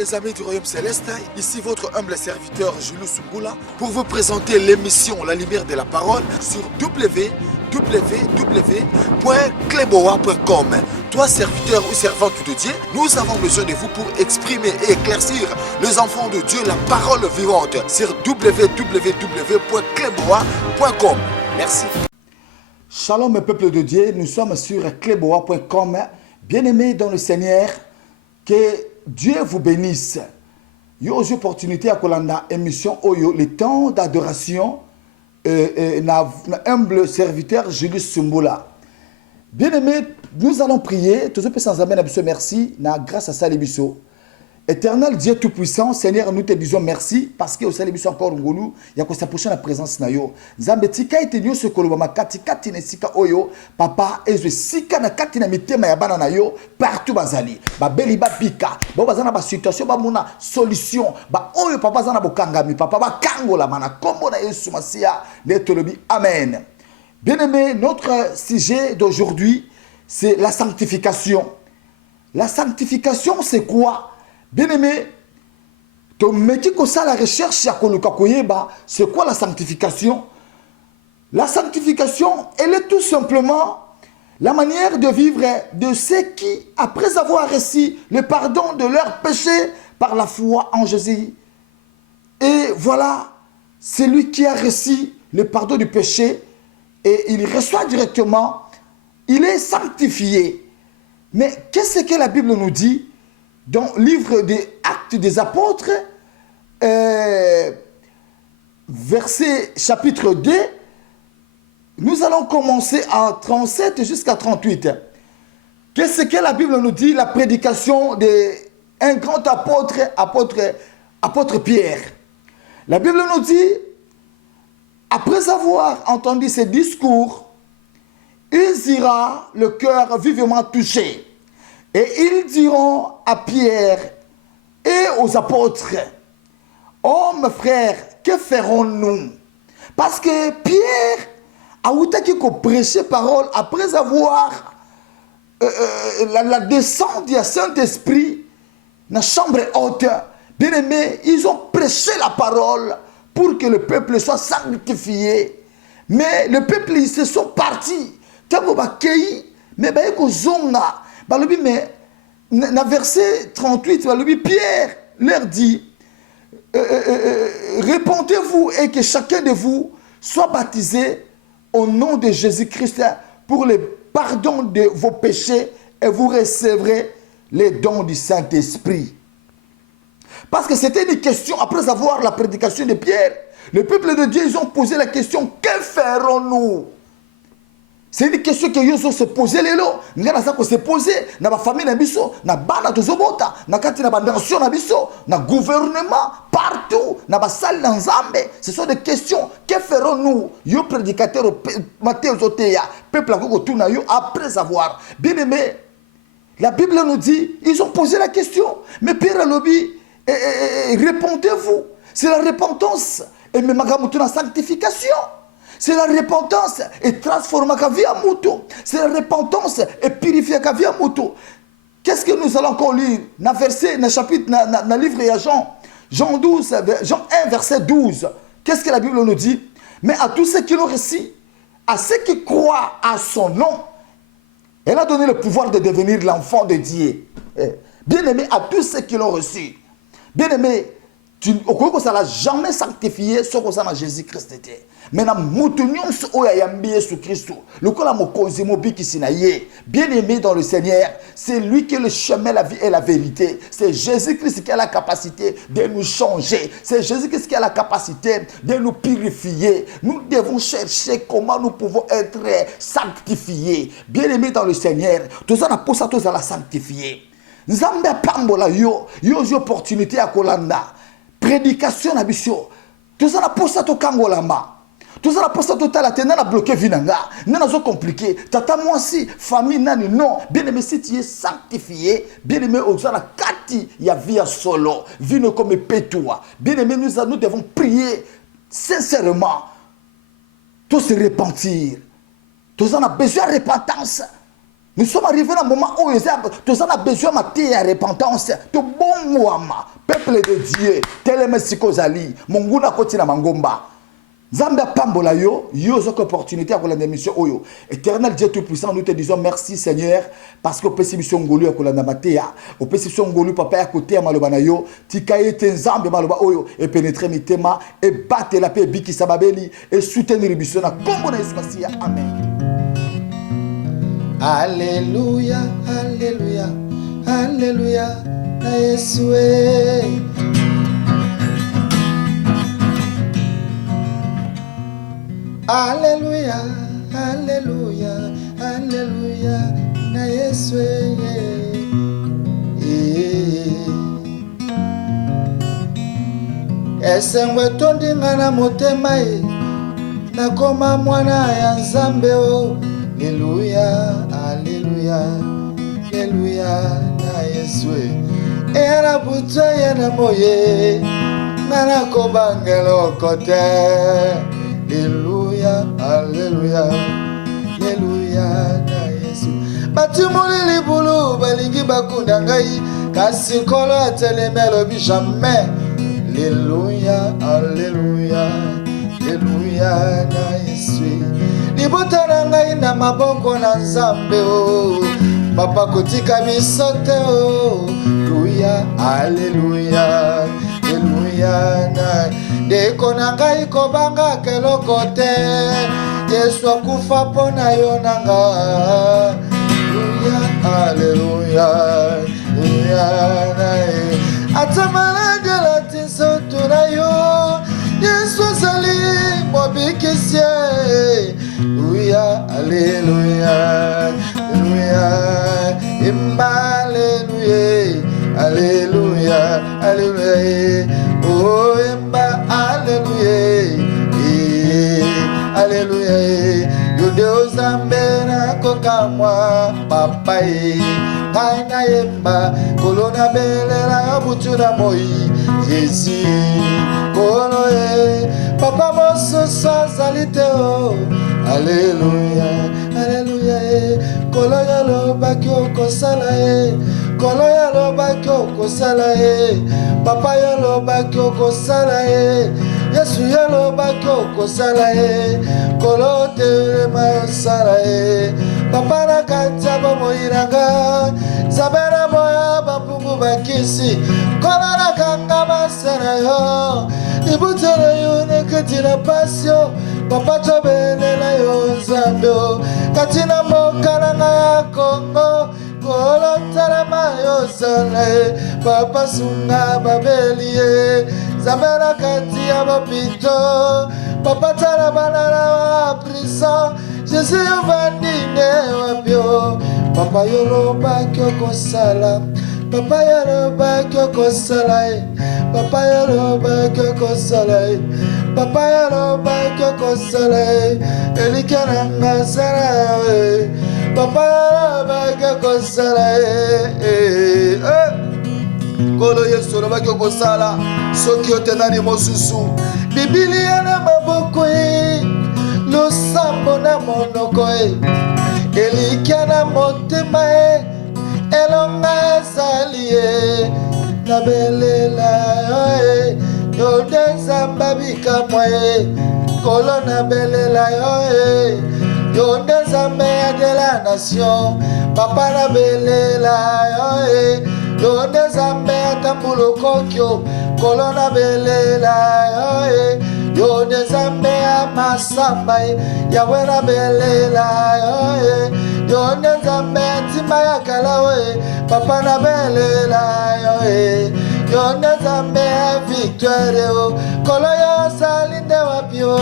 les amis du Royaume Céleste, ici votre humble serviteur Jules Sumbula pour vous présenter l'émission La Lumière de la Parole sur www.kleboa.com. Toi serviteur ou servante de Dieu, nous avons besoin de vous pour exprimer et éclaircir les enfants de Dieu la parole vivante sur www.kleboa.com. Merci. Shalom peuple de Dieu, nous sommes sur kleboa.com. Bien-aimés dans le Seigneur, que Dieu vous bénisse. Il y a une opportunité à Kolanda émission Oyo, le temps d'adoration, humble serviteur Jules Sumbula. Bien-aimés, nous allons prier, tous les sans amen, merci, grâce à Salibiso. Éternel Dieu Tout-Puissant, Seigneur, nous te disons merci parce que au Salibiso encore ngulu, il y a que s'approcher la présence na yo. Zambetika ite nyo se kolobama katikati ne sika oyo, papa ezwe sika na kati na mitema ya bana na yo partout bazali. Ba beli ba bika, ba bazana ba situation ba muna solution, ba oyo papa zana bokangami, papa ba kangola mana kombo na Yesu Masia, ne tolobi amen. Bien-aimé, notre sujet d'aujourd'hui, c'est la sanctification. La sanctification, c'est quoi? Bien-aimé, ton métier comme ça, la recherche, c'est quoi la sanctification? La sanctification, elle est tout simplement la manière de vivre de ceux qui, après avoir reçu le pardon de leurs péchés par la foi en Jésus, et voilà, celui qui a reçu le pardon du péché, et il reçoit directement, il est sanctifié. Mais qu'est-ce que la Bible nous dit dans le livre des Actes des Apôtres, verset chapitre 2, nous allons commencer à 37 jusqu'à 38. Qu'est-ce que la Bible nous dit? La prédication d'un grand apôtre Pierre. La Bible nous dit, après avoir entendu ces discours, ils iront le cœur vivement touché. Et ils diront à Pierre et aux apôtres, « Hommes, frères, que ferons-nous » Parce que Pierre a eu prêché parole après avoir la descente du Saint-Esprit dans la chambre haute. Bien aimé, ils ont prêché la parole pour que le peuple soit sanctifié. Mais le peuple, ils se sont partis. Mais mais dans verset 38, Pierre leur dit, répondez-vous et que chacun de vous soit baptisé au nom de Jésus-Christ pour le pardon de vos péchés et vous recevrez les dons du Saint-Esprit. Parce que c'était une question, après avoir la prédication de Pierre, le peuple de Dieu, ils ont posé la question, que ferons-nous? C'est une question que Yoso se posait les lots. Nous avons se poser dans la famille na biso, na bana tozobota, na kati na nation na biso, na gouvernement partout, na basal nzambe. Ce sont des questions. Que ferons-nous? Yo prédicateur Matthieu Zoteya, peuple na yo après avoir. Bien aimé, la Bible nous dit, ils ont posé la question. Mais Pierre Lobi, répondez-vous. C'est la repentance et même la sanctification. C'est la repentance et transformer la vie en moto. C'est la repentance et purifier la vie en moto. Qu'est-ce que nous allons encore lire dans verset, dans chapitre, dans le livre de Jean 12, Jean 1, verset 12. Qu'est-ce que la Bible nous dit? Mais à tous ceux qui l'ont reçu, à ceux qui croient à son nom, elle a donné le pouvoir de devenir l'enfant de Dieu. Bien-aimé, à tous ceux qui l'ont reçu. Bien-aimé, tu ne l'a jamais sanctifié sauf que ça n'a Jésus-Christ était. Mais nous moutonions sous Christ. Le cas bien aimé dans le Seigneur, c'est lui qui est le chemin, la vie et la vérité. C'est Jésus-Christ qui a la capacité de nous changer. C'est Jésus-Christ qui a la capacité de nous purifier. Nous devons chercher comment nous pouvons être sanctifiés. Bien aimé dans le Seigneur, tout ça n'a pas ça, tout ça la sanctifier. Nous avons une opportunité à Kolanda. Prédication na biso. Tout ça n'a pas ça to kangolama. Tout ça n'a pas ça to la tena na bloqué vinanga. Nana zo compliqué. Tata moi si famille nani non. Bien aimé si tu es sanctifié, bien aimé ozala kati ya via solo. Vino comme pétoua. Bien aimé nous devons prier sincèrement. Tout se repentir. Tout ça a besoin de repentance. Nous sommes arrivés à un moment où nous avons besoin de repentance, de bon ouama, peuple de Dieu, tel Messikozali, Monguna Kotina Mangomba. Zambia Pambola yo, yo zok opportunité à la mission oyo. Éternel Dieu Tout-Puissant, nous te disons merci Seigneur, parce que au mission ngolu à la namatea, au mission ngolu papa à côté à malobana yo, tikaye ten Zambia maloba oyo, et pénétrer mi tema, et battre la paix biki sababeli, et soutenir mission à Congo na espacia. Amen. Alléluia, Alléluia, Alléluia, na Yesue. Alléluia, Alléluia, Alléluia, na Yesue. Esengwe tondinga na motema ye, nakoma mwana ya Nzambe o. Alléluia, Alléluia, Alléluia, na Yesue. Era butwa yana moye, nana kobangelo kote. Alléluia, Alléluia, Alléluia, na Yesue. Batimuli libulu balingi bakunda ngai, kasi kolo atelemelo bi jamais. Alléluia, Alléluia, Alléluia, na Yesue. Libota na ngai na maboko na Nzambe o, papa kotika biso te o. Alléluia, Alléluia, Alléluia, na deko na ngai kobanga keloko te, Yesu akufa mpo na yo nanga. Alléluia, Alléluia, na ata malade latinso tuna yo, Yesu azali mobikisi. Alléluia, Alléluia, Alléluia, Alléluia, Alléluia, Alléluia, oh Emma, Alléluia, Alléluia, Yudeo Zambena kokamwa papai, kaina Emma, kolona belela abutura moi, Jésus, koloe, papa moso sa saliteo. Alléluia, Alléluia, koloya lo bakyo kosala e, koloya lo bakyo kosala e, papa ya lo bakyo kosala e, Yesu ya lo bakyo kosala e, kolote ma sala e, papa na kata ba moiranga, zabera moya bapungu bakisi, kolana kanga masana yo, ibutere yo neketina pasio. Papa tobelela yo Nzambe, katina mokaranga ya Kongo, kolotarama yo sale, papa sunga babelie, Zambera kati ya mopito, papa tarabana na prison, Jésus yovandine wapyo, papa yoloba kyoko sala, papa yoloba kyoko sala, papa yoloba kyoko sala. Papa yaloba kyoko sala, elikananga sala, papa yaloba kyoko sala, kolo Yesu yaloba kyoko sala, soki otenani mosusu, Biblia na maboko e, losambo na monoko e, elikana motema e, elonga ezali e, nabelela yo e. Yo Nzamba bikamwa e, kolona belela yo e. Yo Nzamba de la nation, papa na belela yo e. Yo Nzamba tambulo kokyo, kolona belela yo e. Yo Nzamba masamba e, yawe na belela yo e. Yo Nzamba tima ya kalawe, papa na belela yo e. Yo Nzambe victoire o, kolo yo salinde wapio,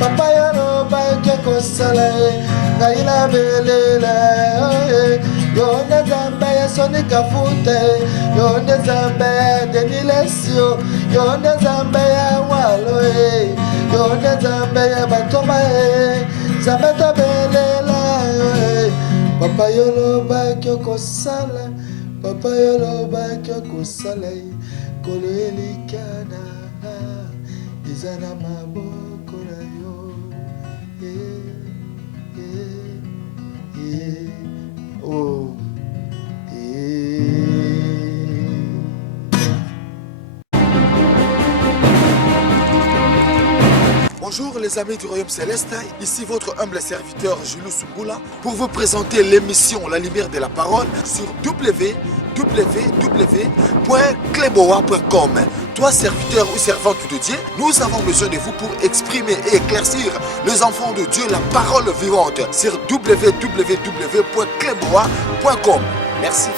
papa ya no baike kosala e, ngaina belela e. Yo Nzambe ya sonika fute, yo Nzambe denilesio, yo Nzambe ya walo e, yo Nzambe ya batoma e, Zambeta belela e, papa yo no baike kosala. Papa yoloba kyoko salai, kolo elikana izana maboko na yo. Bonjour les amis du Royaume Céleste, ici votre humble serviteur Jules Sungula pour vous présenter l'émission La Lumière de la Parole sur www.kleboa.com. Toi serviteur ou servante de Dieu, nous avons besoin de vous pour exprimer et éclaircir les enfants de Dieu la parole vivante sur www.kleboa.com. Merci.